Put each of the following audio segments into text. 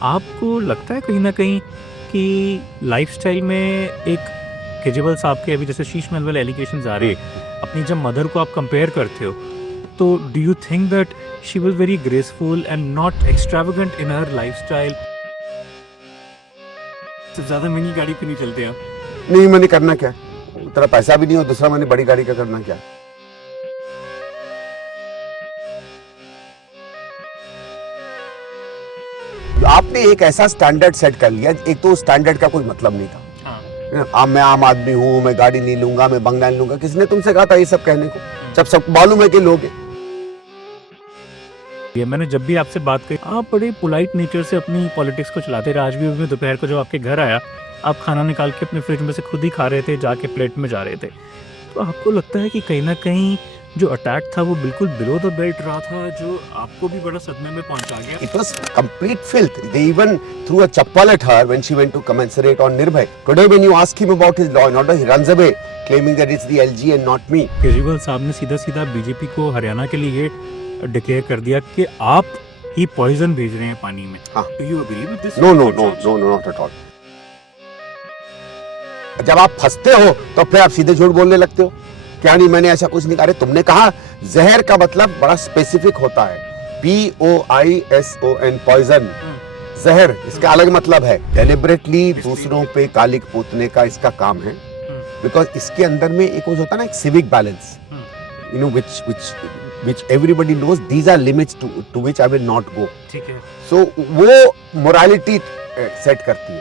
आपको लगता है कहीं न कहीं कि लाइफ़स्टाइल में एक केजरीवाल साहब के अभी जैसे शीश महल वाले एलिगेशंस आ रहे हैं, अपनी जब मदर को आप कंपेयर करते हो, तो do you think that she was very graceful and not extravagant in her lifestyle? सबसे ज़्यादा महँगी गाड़ी क्यों नहीं चलते आप? नहीं, मैंने करना क्या? तेरा पैसा भी नहीं और दूसरा मैंने बड़ी गाड़ी का करना क्या? आपने एक ऐसा स्टैंडर्ड सेट कर लिया, एक तो स्टैंडर्ड का कोई मतलब नहीं था। मैं आम आदमी हूँ, मैं गाड़ी नहीं लूंगा, मैं बंगला नहीं लूंगा। किसने तुमसे कहा था ये सब कहने को? जब सब मालूम है कि लोग हैं। ये मैंने जब भी आपसे बात करी, आप बड़े पोलाइट नेचर से अपनी पॉलिटिक्स को चलाते रहे। आज भी मैं दोपहर को जब आपके घर आया, आप खाना निकाल के अपने फ्रिज में से खुद ही खा रहे थे, जाके प्लेट में जा रहे थे। तो आपको लगता है कि कहीं न कहीं जो अटैक था वो बिल्कुल बिलो द बेल्ट रहा था, जो आपको भी बड़ा सदमे में पहुँचा गया? It was complete filth. They even threw a chappal at her when she went to commensurate on Nirbhay. Today when you ask him about his law and order, he runs away, claiming that it's the LG and not me. Kejriwal साहब ने सीधा-सीधा BJP को हरियाणा के लिए ये declare कर दिया कि आप ही पॉइजन भेज रहे हैं पानी में। हाँ। Do you agree with this? No, not at all. जब आप फंसते हो तो फिर आप सीधे झूठ बोलने लगते हो। क्या नहीं, मैंने ऐसा कुछ नहीं कहा। तुमने कहा जहर का मतलब बड़ा स्पेसिफिक होता है, POISON, पॉइजन, जहर। इसका अलग मतलब है। डेलिबरेटली दूसरों पे कालिक पोतने का इसका काम है, बिकॉज इसके अंदर में एक होता है ना, एक civic balance, you know, which everybody knows these are limits to which I will not go. ठीक है। So वो मोरालिटी सेट करती है।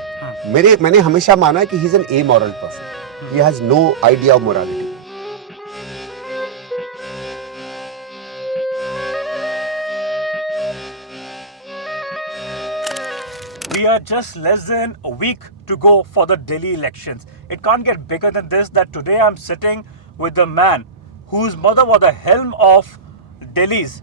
मैंने हमेशा माना है कि he is an amoral person. He has no idea of morality. We are just less than a week to go for the Delhi elections. It can't get bigger than this, that today I'm sitting with the man whose mother was the helm of Delhi's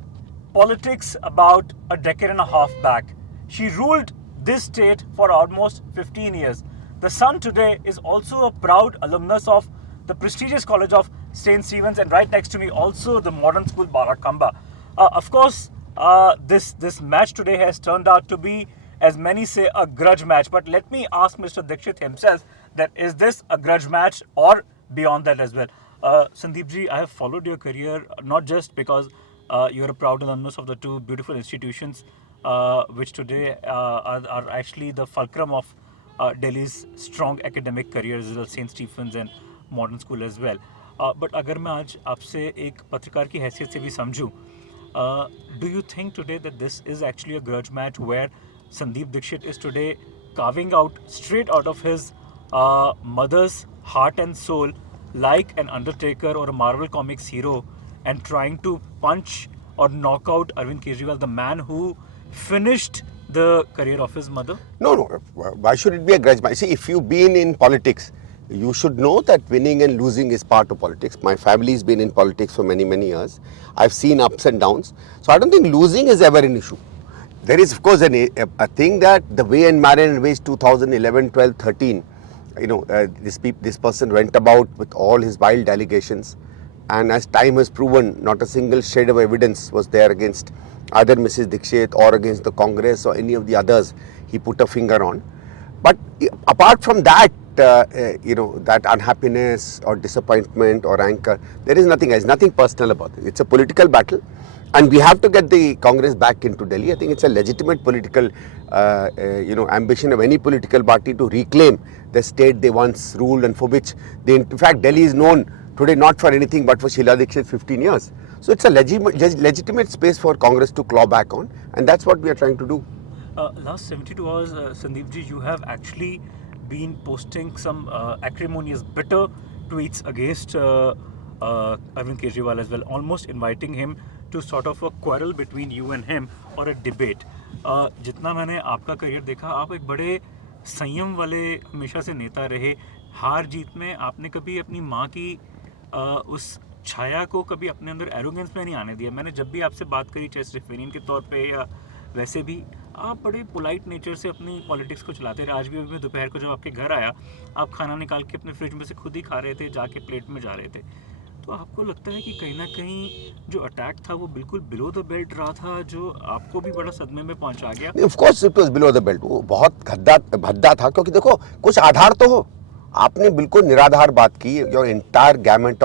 politics about a decade and a half back. She ruled this state for almost 15 years. The son today is also a proud alumnus of the prestigious College of St. Stephen's, and right next to me also the modern school Barakamba. Of course, this match today has turned out to be, as many say, a grudge match. But let me ask Mr. Dixit himself, that is this a grudge match or beyond that as well? Sandeep ji, I have followed your career not just because you're a proud alumnus of the two beautiful institutions which today are actually the fulcrum of Delhi's strong academic careers, as well, St. Stephen's and modern school as well. But अगर मैं आज आपसे एक पत्रकार की हैसियत से भी समझूं, do you think today that this is actually a grudge match where Sandeep Dixit is today carving out straight out of his mother's heart and soul, like an Undertaker or a Marvel Comics hero, and trying to punch or knock out Arvind Kejriwal, the man who finished the career of his mother? No. Why should it be a grudge match? See, if you've been in politics, you should know that winning and losing is part of politics. My family's been in politics for many, many years. I've seen ups and downs. So I don't think losing is ever an issue. There is, of course, a thing that the way and manner in which 2011, 12, 13, you know, this person went about with all his wild allegations, and as time has proven, not a single shred of evidence was there against either Mrs. Dixit or against the Congress or any of the others he put a finger on. But apart from that, you know, that unhappiness or disappointment or anger, there is nothing else, nothing personal about it. It's a political battle, and we have to get the Congress back into Delhi. I think it's a legitimate political, you know, ambition of any political party to reclaim the state they once ruled, and for which they, in fact, Delhi is known today not for anything but for Sheila Dixit's 15 years. So it's a legitimate space for Congress to claw back on, and that's what we are trying to do. Last 72 hours, Sandeep ji, you have actually been posting some acrimonious, bitter tweets against Arvind Kejriwal as well, almost inviting him to sort of a quarrel between you and him or a debate. जितना मैंने आपका career देखा, आप एक बड़े संयम वाले हमेशा से नेता रहे। हार जीत में आपने कभी अपनी माँ की उस छाया को कभी अपने अंदर एरोगेंस में नहीं आने दिया। मैंने जब भी आपसे बात करी, चाहे सिर्फ के तौर पे या वैसे भी, आप बड़े पोलाइट नेचर से अपनी पॉलिटिक्स को चलाते रहे। आज भी मैं दोपहर को जब आपके घर आया, आप खाना निकाल के अपने फ्रिज में से खुद ही खा रहे थे, जाके प्लेट में जा रहे थे। तो आपको लगता है कि कहीं ना कहीं जो अटैक था वो बिल्कुल बिलो द बेल्ट रहा था, जो आपको भी बड़ा सदमे में पहुंचा गया? Of course it was below the belt, वो बहुत भद्दा था, क्योंकि देखो कुछ आधार तो हो। आपने बिल्कुल निराधार बात की। Your entire gamete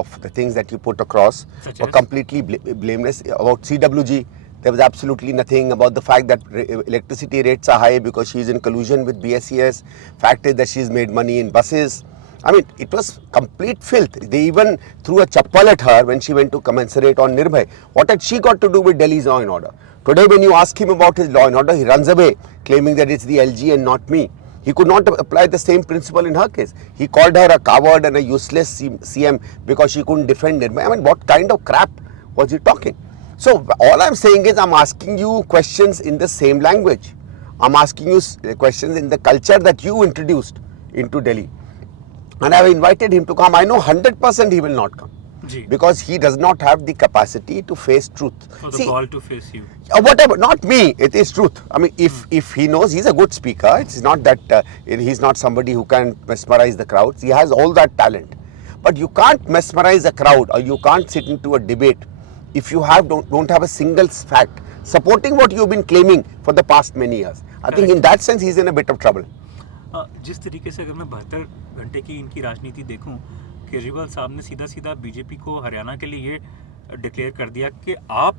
of the things that you put across were completely blameless. About CWG, there was absolutely nothing. About the fact that electricity rates are high because she is in collusion with BSES. Fact is that she's made money in buses. I mean, it was complete filth. They even threw a chappal at her when she went to commensurate on Nirbhay. What had she got to do with Delhi's law and order? Today when you ask him about his law and order, he runs away, claiming that it's the LG and not me. He could not apply the same principle in her case. He called her a coward and a useless CM because she couldn't defend it. I mean, what kind of crap was he talking? So all I'm saying is I'm asking you questions in the same language. I'm asking you questions in the culture that you introduced into Delhi. And I've invited him to come. I know 100% he will not come. Because he does not have the capacity to face truth. Or the gall to face you. Whatever, not me, it is truth. I mean, if he knows, he's a good speaker. It's not that he's not somebody who can mesmerize the crowds. He has all that talent. But you can't mesmerize a crowd, or you can't sit into a debate if you don't have a single fact supporting what you've been claiming for the past many years. I think in that sense, he's in a bit of trouble. जिस तरीके से अगर मैं 72 घंटे की इनकी राजनीति देखूं, केजरीवाल साहब ने सीधा सीधा बीजेपी को हरियाणा के लिए ये डिक्लेयर कर दिया कि आप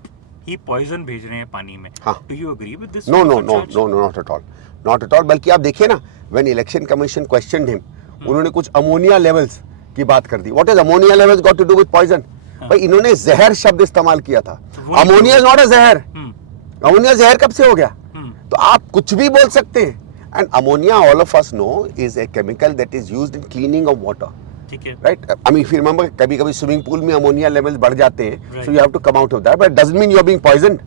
ही पॉइजन भेज रहे हैं पानी में। Do you agree with this? No, not at all, not at all. बल्कि आप देखिए ना, when election commission questioned him, उन्होंने कुछ अमोनिया लेवल्स की बात कर दी। What is ammonia levels got to do with poison? भाई इन्होंने जहर शब्द इस्तेमाल किया था। अमोनिया इज नॉट अ जहर। अमोनिया जहर कब से हो गया? तो आप कुछ भी बोल सकते हैं। And ammonia, all of us know, is a chemical that is used in cleaning of water. Right? I mean, if you remember, कभी कभी स्विमिंग पूल में अमोनिया लेवल्स बढ़ जाते हैं, so you have to come out of that, but it doesn't mean you are being poisoned.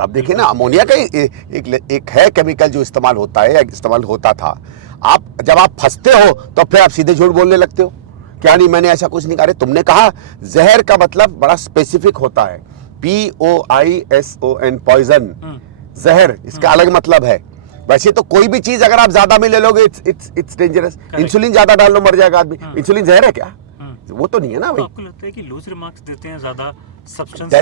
अब देखिए ना, ammonia का एक है केमिकल जो इस्तेमाल होता है, इस्तेमाल होता था। जब आप फंसते हो तो फिर आप सीधे झूठ बोलने लगते हो, क्या नहीं मैंने ऐसा कुछ नहीं कहा। तुमने कहा जहर का मतलब बड़ा स्पेसिफिक होता है, POISON, पॉइजन, जहर, इसका अलग मतलब है। वैसे तो कोई भी चीज अगर आप ज्यादा में ले लोगे, इट्स डेंजरस। इंसुलिन ज्यादा डाल लो मर जाएगा आदमी। इंसुलिन जहर है क्या? वो तो नहीं है ना भाई। आपको लगता है कि लूज रिमार्क्स देते हैं ज्यादा सब्सटेंस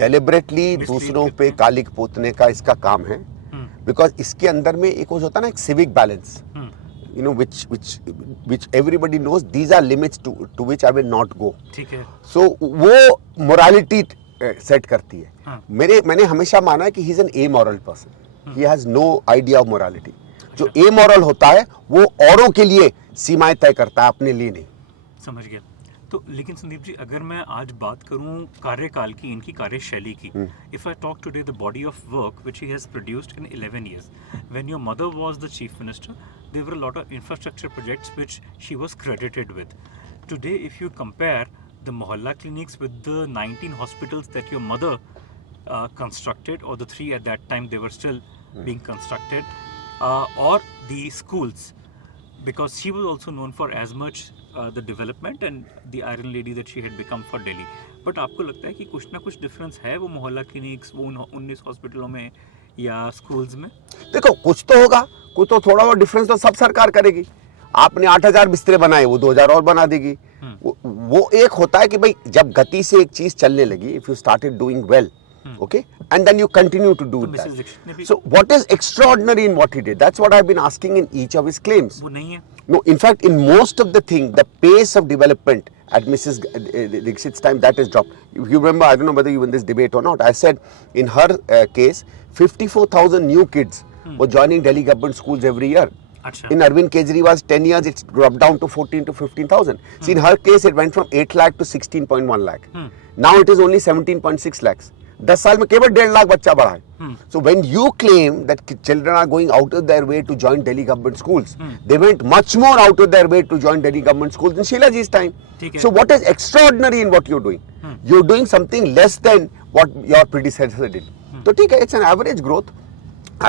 डेलिबरेटली दूसरों पे कालिक पोतने का इसका काम है। बिकॉज इसके अंदर में एक होता है ना, एक civic balance, you know, which everybody knows these are limits to which I will not go. ठीक है। So वो morality सेट करती है। मैंने हमेशा माना है कि he is an amoral person. He has no idea of morality. जो amoral होता है वो औरों के लिए सीमाएं तय करता है, अपने लिए नहीं। समझ गया। तो लेकिन संदीप जी, अगर मैं आज बात करूं कार्यकाल की, इनकी कार्यशैली की, if I talk today the body of work which he has produced in 11 years, when your mother was the chief minister, there were a lot of infrastructure projects which she was credited with. Today if you compare the Mohalla clinics with the 19 hospitals that your mother constructed, or the 3 at that time they were still being constructed, or the schools, because she was also known for as much the development and the iron lady that she had become for Delhi. But आपको लगता है कि कुछ ना कुछ difference है वो मोहल्ला क्लिनिक्स, वो 19 हॉस्पिटलों में या स्कूल्स में? देखो, कुछ तो होगा, कुछ तो थोड़ा बहुत डिफरेंस तो सब सरकार करेगी। आपने 8000 बिस्तरे बनाए, वो 2000 और बना देगी। वो एक होता है कि भाई जब गति से एक चीज चलने लगी, if you started doing well, okay, and then you continue to do that. So what is extraordinary in what he did? That's what I've been asking in each of his claims. वो नहीं है। No, in fact, in most of the thing, the pace of development at Mrs. Dixit's time, that has dropped. If you remember, I don't know whether you were in this debate or not, I said in her case, 54,000 new kids were joining Delhi government schools every year. In Arvind Kejriwal's 10 years, it's dropped down to 14 to 15,000. See, in her case, it went from 8 lakh to 16.1 lakh. Now it is only 17.6 lakhs. 10 साल में केवल 1.5 लाख बच्चा बढ़ा है। So when you claim that children are going out of their way to join Delhi government schools, they went much more out of their way to join Delhi government schools in Sheila ji's time. So what is extraordinary in what you're doing? You're doing something less than what your predecessor did. तो ठीक है, it's an average growth.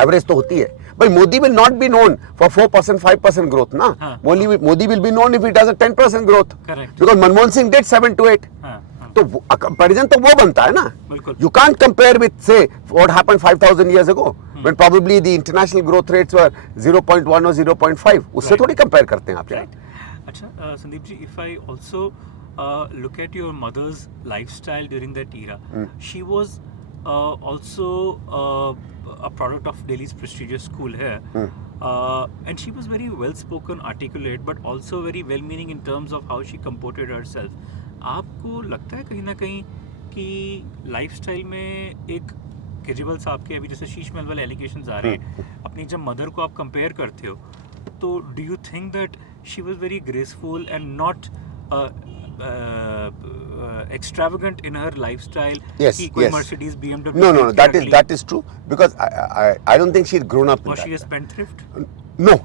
Average तो होती है। But Modi will not be known for 4%, 5% growth, na? Modi will be known if he does a 10% growth. Correct. Because Manmohan Singh did 7 to 8. तो comparison तो वो बनता है ना। You can't compare with, say, what happened 5,000 years ago, when probably the international growth rates were 0.1 or 0.5. उससे थोड़ी compare करते हैं आप यार। Acha, Sandeep ji, if I also look at your mother's lifestyle during that era, she was also a product of Delhi's prestigious school here. And she was very well spoken, articulate, but also very well meaning in terms of how she comported herself. आपको लगता है कहीं ना कहीं कि lifestyle में एक केजरीवाल साहब के अभी जैसे शीश महल वाले एलिगेशंस आ रहे हैं, अपनी जब मदर को आप कंपेयर करते हो, तो do you think that she was very graceful and not extravagant in her lifestyle? Yes, कि कोई yes. Mercedes, BMW. No. That is true because I don't think she had grown up in Was that. she a spendthrift? No.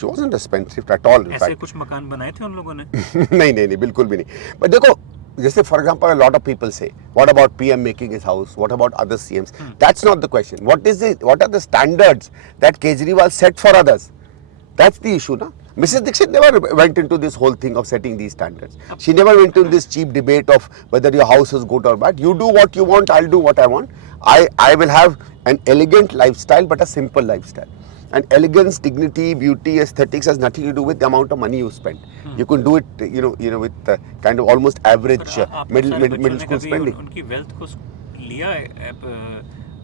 She wasn't a spendthrift at all. In ऐसे fact. कुछ मकान बनाए थे उन लोगों ने? नहीं बिल्कुल भी नहीं. But देखो, जैसे for example, a lot of people say, what about PM making his house? What about other CMs? That's not the question. What are the standards that Kejriwal set for others? That's the issue, na? Mrs. Dixit never went into this whole thing of setting these standards. She never went into this cheap debate of whether your house is good or bad. You do what you want, I'll do what I want. I will have an elegant lifestyle, but a simple lifestyle. And elegance, dignity, beauty, aesthetics has nothing to do with the amount of money you spend. You can do it, with kind of almost average middle school spending. उनकी wealth को लिया है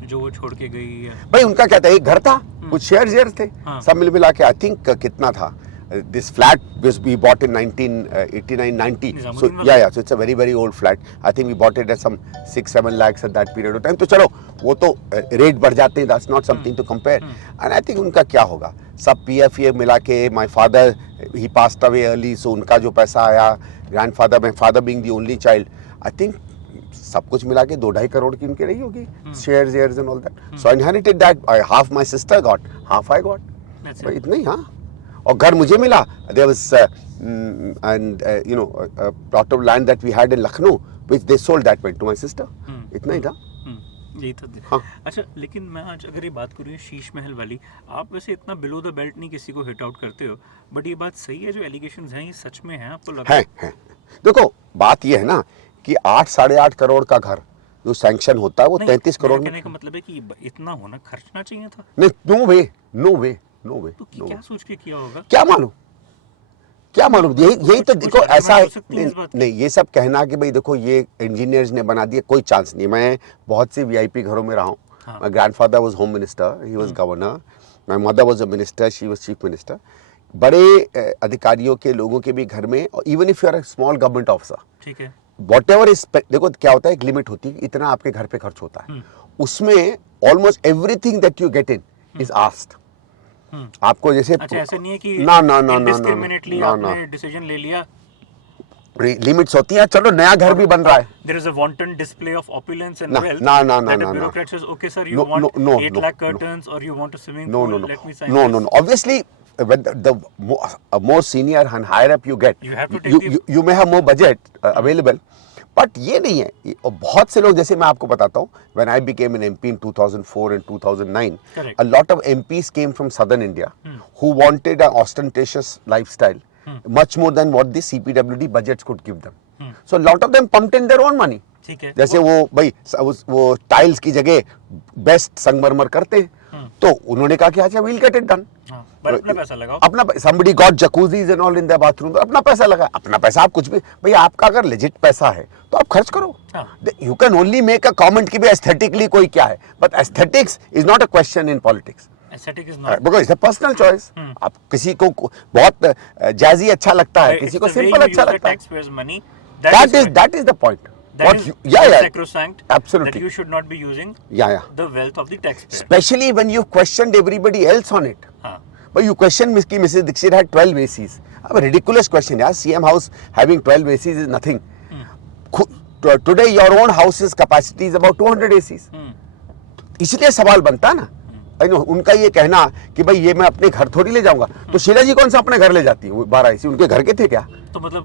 जो वो छोड़ के गई है. भाई उनका क्या था, एक घर था, कुछ शेयर थे, सब मिला के I think कितना था. This flat we bought in 1989-90. So so it's a very old flat. I think we bought it at some 6-7 lakhs at that period of time. तो चलो वो तो रेट बढ़ जाते हैं. That's not something to compare. And I think उनका क्या होगा, सब PF मिला के, my father he passed away early, so उनका जो पैसा आया, grandfather, my father being the only child, I think सब कुछ मिला के 2-2.5 करोड़ की उनकी रही होगी, shares and all that. So I inherited that. Half my sister got, half I got. भाई इतना ही. हाँ, और घर मुझे मिला. There was a plot of land that we had in Lucknow, which they sold, that went to my sister. इतना ही था. यही था. हाँ. अच्छा, लेकिन मैं आज अगर ये बात करूँ शीश महल वाली, आप वैसे इतना बिलो द बेल्ट नहीं किसी को हिट आउट करते हो, बट ये बात सही है, जो एलिगेशंस हैं ये सच में हैं, आपको लगता है? देखो बात ये है ना कि 8-8.5 करोड़ का घर जो सैंक्शन होता है वो 33 करोड़ में. कहने का मतलब है कि इतना होना खर्चना चाहिए था. नहीं, नो वे. तो क्या सोच के किया होगा? क्या मालूम यही तो देखो ऐसा है. नहीं, ये सब कहना कि भाई देखो ये इंजीनियर्स ने बना दिया, कोई चांस नहीं. मैं बहुत सी VIP घरों में रहा हूँ. My grandfather was home minister, he was governor, my mother was a minister, she was chief minister. बड़े अधिकारियों के लोगों के भी घर में, even if you are a small government officer, ठीक है, व्हाटएवर इज, देखो क्या होता है, एक लिमिट होती है, इतना आपके घर पे खर्च होता है. उसमें almost everything that you get in is asked. आपको जैसे अच्छा, ऐसे नहीं है कि ना आपने डिसीजन ले लिया. लिमिट्स होती हैं. चलो नया घर भी बन रहा है. There is a wanton display of opulence and wealth. No. The bureaucrat says, okay sir, you want 8 lakh curtains or you want a swimming pool. Let me sign. No. Obviously, when the more senior and higher up you get, you have to take you may have more budget available. But ये नहीं है. बहुत से लोग, जैसे मैं आपको बताता हूँ, when I became an MP in 2004 and 2009, a lot of MPs came from southern India who wanted an ostentatious lifestyle, much more than what the CPWD budgets could give them. So a lot of them pumped in their own money. ठीक है. जैसे वो भाई वो tiles की जगह best संगमरमर करते हैं, तो उन्होंने कहा कि अच्छा we'll get it done. अपना पैसा लगाओ. somebody got jacuzzis and all in their bathroom, तो अपना पैसा लगा. अपना पैसा आप कुछ भी, भाई आपका अगर legit पैसा है तो आप खर्च करो. You can only make a comment कि भाई aesthetically कोई क्या है, but aesthetics is not a question in politics. Aesthetic is not. Because it's a personal choice. आप किसी को बहुत jazzy अच्छा लगता है, किसी को simple अच्छा लगता है. Taxpayers' money. That is the point. That is sacrosanct. Absolutely. That you should not be using the wealth of the taxpayer. Especially when you've questioned everybody else on it. But you question कि Mrs. Dixit had 12 ACs. A ridiculous question. Yeah? CM house having 12 ACs is nothing. Today your own house's capacity is about 200 ACs. इसलिए सवाल बनता ना. उनका ये कहना कि भाई ये मैं अपने घर थोड़ी ले जाऊंगा, तो शीला जी कौन सा अपने घर ले जाती है? 12 AC उनके घर के थे क्या? तो मतलब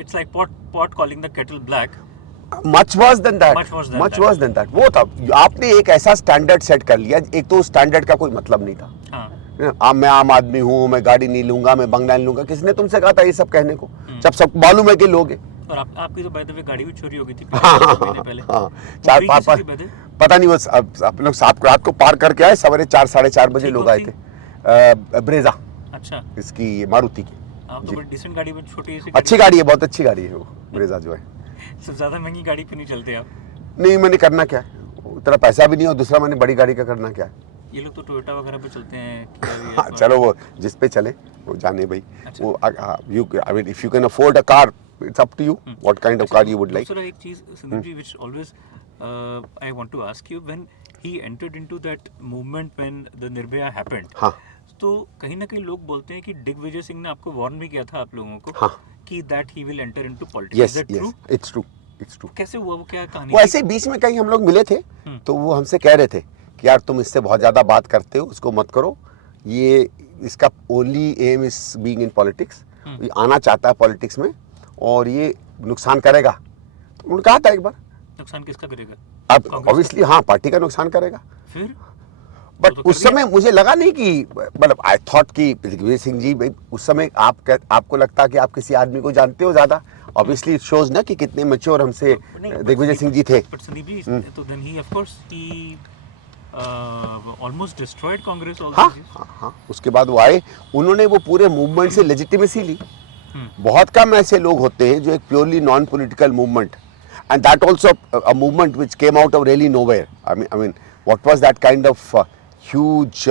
it's like pot calling the kettle black. Much worse than that. वो था, आपने एक ऐसा स्टैंडर्ड सेट कर लिया. एक तो स्टैंडर्ड का कोई मतलब नहीं था. मैं आम आदमी हूँ, मैं गाड़ी नहीं लूंगा, मैं बंगला नहीं लूंगा. किसने तुमसे कहा था ये सब कहने को? जब सब मालूम है कि लोग हैं. और आपकी तो बाय द वे गाड़ी भी चोरी हो गई थी पहले. 4-5 पता नहीं, वो आप लोग रात को पार करके आए, सवेरे 4-4:30 बजे लोग आए थे. ब्रेजा, अच्छा, इसकी मारुति की. आप तो बड़ी डिसेंट गाड़ी में छोटी सी अच्छी गाड़ी है, बहुत अच्छी गाड़ी है वो ब्रेजा जो है। सबसे ज्यादा महंगी गाड़ी पे नहीं चलते आप? नहीं, मैंने करना क्या है, उतना पैसा भी नहीं, और दूसरा मैंने बड़ी गाड़ी का करना क्या है। ये लोग तो टोयोटा वगैरह पे चलते हैं, Kia भी है, हाँ, चलो वो जिस पे चले वो जाने भाई। अच्छा। वो you I mean if you can afford a car, it's up to you what kind of car you would like. दूसरा एक चीज Sandeep ji which always I want to ask you, when he entered into that movement when the Nirbhaya happened, हाँ तो कहीं ना कहीं लोग बोलते हैं कि दिग्विजय सिंह ने आपको वार्न भी किया था आप लोगों को, हाँ। कि that he will enter into politics. Yes is that true? Yes it's true, it's true. कैसे हुआ, वो क्या कहानी वो थी? ऐसे ही बीच में कहीं हम लोग मिले थे, तो वो हमसे कह रहे थे कि यार तुम इससे बहुत ज़्यादा बात करते हो, उसको मत करो, ये इसका only aim is being in politics, ये आना चाहता है पॉलिटिक्स में और ये नुकसान करेगा। तो उन्होंने कहा था एक बार, नुकसान किसका करेगा? अब कांग्रेस ऑब्वियसली हाँ पार्टी का नुकसान करेगा, फिर बट तो कर उस समय मुझे लगा नहीं कि मतलब आई थॉट कि दिग्विजय सिंह जी भाई, उस समय आपको लगता कि आप किसी आदमी को जानते हो ज़्यादा, ऑब्वियसली इट शोज ना कि कितने मैच्योर हमसे दिग्विजय सिंह जी थे। बट संदीप जी, तो then he of course he almost destroyed Congress all हाँ दिस। हाँ हाँ, उसके बाद वो आए, उन्होंने वो पूरे मूवमेंट से लेजिटिमेसी ली। बहुत कम ऐसे लोग होते हैं जो एक purely non political movement, and that also a movement which came out of really nowhere. I mean what was that kind of huge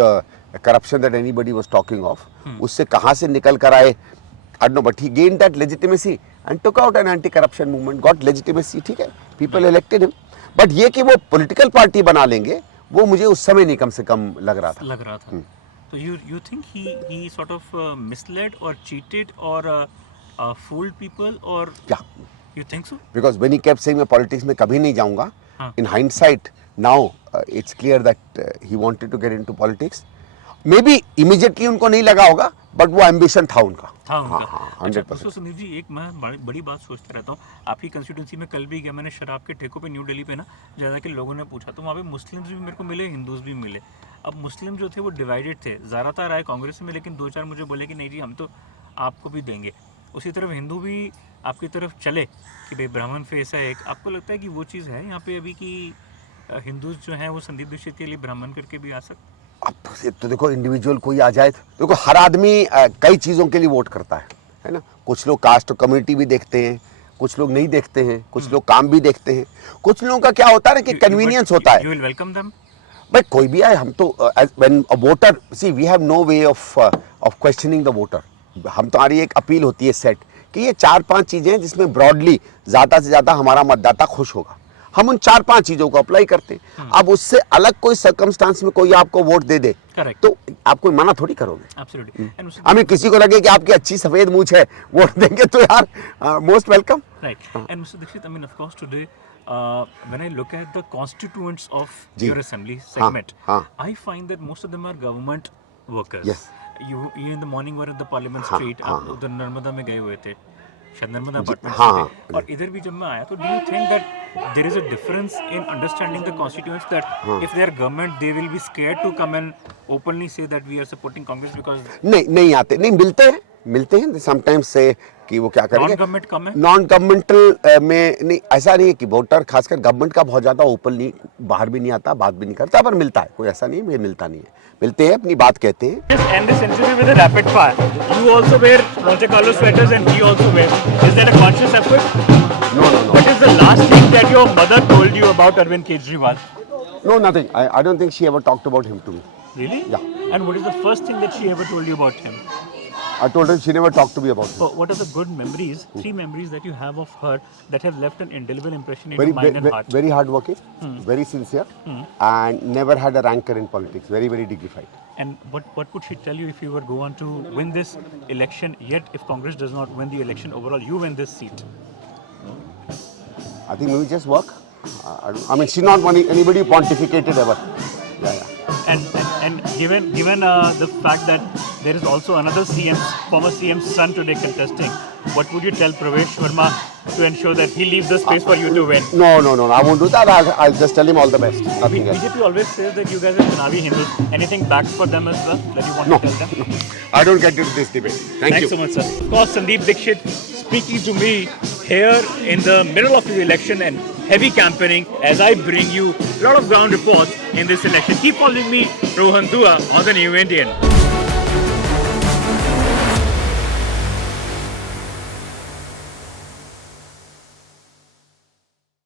corruption that anybody was talking of, उससे कहाँ से निकल कर आए I don't know, but he gained that legitimacy and took out an anti-corruption movement, got legitimacy, ठीक है, people elected him. But ये कि वो political party बना लेंगे, वो मुझे उस समय नहीं कम से कम लग रहा था। तो you think he sort of misled or cheated or fooled people or Yeah, you think so? because when he kept saying मैं politics में कभी नहीं जाऊंगा, हाँ। in hindsight now it's clear that he wanted to get into politics. Maybe immediately उनको नहीं लगा होगा, but वो ambition था उनका। हाँ उनका। हाँ, अच्छा, 100%। तो सुनील जी, एक मैं बड़ी बात सोचता रहता हूँ, आपकी कंस्टिट्यूंसी में कल भी गया मैंने शराब के ठेकों पे न्यू दिल्ली पे ना, ज़्यादा के लोगों ने पूछा तो वहाँ पे मुस्लिम्स भी मेरे को मिले, हिंदूज भी मिले। अब मुस्लिम जो थे वो डिवाइडेड थे, ज़्यादातर आए कांग्रेस में, लेकिन 2-4 मुझे बोले कि नहीं जी हम तो आपको भी देंगे। उसी तरफ हिंदू भी आपकी तरफ चले कि भाई ब्राह्मण फेस है एक। आपको लगता है कि वो चीज़ है यहाँ पे अभी कि हिंदूज जो हैं वो संदीप दीक्षित के लिए ब्राह्मण करके भी आ सकते? अब तो देखो इंडिविजुअल कोई आ जाए, देखो हर आदमी कई चीज़ों के लिए वोट करता है ना। कुछ लोग कास्ट और कम्युनिटी भी देखते हैं, कुछ लोग नहीं देखते हैं, कुछ लोग काम भी देखते हैं, कुछ लोगों का क्या होता है ना कि कन्वीनियंस होता है। You will welcome them? भाई कोई भी आए, हम तो when a voter, see we have no way of questioning the voter. हमारी एक अपील होती है सेट कि ये 4-5 चीज़ें हैं जिसमें ब्रॉडली ज़्यादा से ज़्यादा हमारा मतदाता खुश होगा, हम उन 4-5 चीज़ों को अप्लाई करते हैं। अब उससे अलग कोई सर्कमस्टांस में कोई आपको वोट दे दे, Correct. तो आप कोई मना थोड़ी करोगे। Absolutely. And उससे- हमें किसी को लगे कि आपकी अच्छी सफेद मूछ है, वोट देंगे तो यार most welcome. Right. And Mr. Dixit, I mean, of course, today, when I look at the constituents of जी. your assembly segment, हाँ. I find that most of them are government workers. Yes. You in the morning were at the Parliament हाँ, Street, हाँ. आप उधर नर्मदा में गए हुए थे, शायद नर्मदा अपार्टमेंट हाँ, से थे। और इधर भी जब मैं आया तो do you think that there is a difference in understanding the constituents that if they are government they will be scared to come and openly say that we are supporting Congress because नहीं आते, नहीं मिलते हैं sometimes से कि वो क्या करेंगे। non-government कम है? नॉन गवर्नमेंटल में नहीं, ऐसा नहीं है कि वोटर खासकर गवर्नमेंट का बहुत ज़्यादा ओपन नहीं, बाहर भी नहीं आता, बात भी नहीं करता, पर मिलता है, कोई ऐसा नहीं है मिलता नहीं है, मिलते हैं, अपनी बात कहते हैं। Just end this interview with a rapid fire. You also wear Monte Carlo sweaters and he also wears. Is that a conscious effort? No. What is the last thing that your mother told you about Arvind Kejriwal? No, nothing. I don't think she ever talked about him to me. Really? Yeah. And what is the first thing that she ever told you about him? I told her she never talked to me about him. So what are the good memories, 3 memories that you have of her that have left an indelible impression in Very, your mind and heart? very hardworking, very sincere, and never had a rancor in politics. Very, very dignified. And what would she tell you if you were go on to win this election, yet if Congress does not win the election overall, you win this seat? I think maybe just work. I mean, she's not anybody who pontificated ever. Yeah. And given the fact that there is also another former CM's son today contesting, what would you tell Pravesh Verma to ensure that he leaves the space for you to win? No. I won't do that. I'll just tell him all the best. Nothing else. BJP always says that you guys are Chunavi Hindus. Anything back for them as well that you want No. to tell them? I don't get into this debate. Thank you. Thanks so much, sir. Of course, Sandeep Dixit speaking to me here in the middle of the election and heavy campaigning as I bring you a lot of ground reports in this election. Keep following me, Rohan Dua, on the New Indian.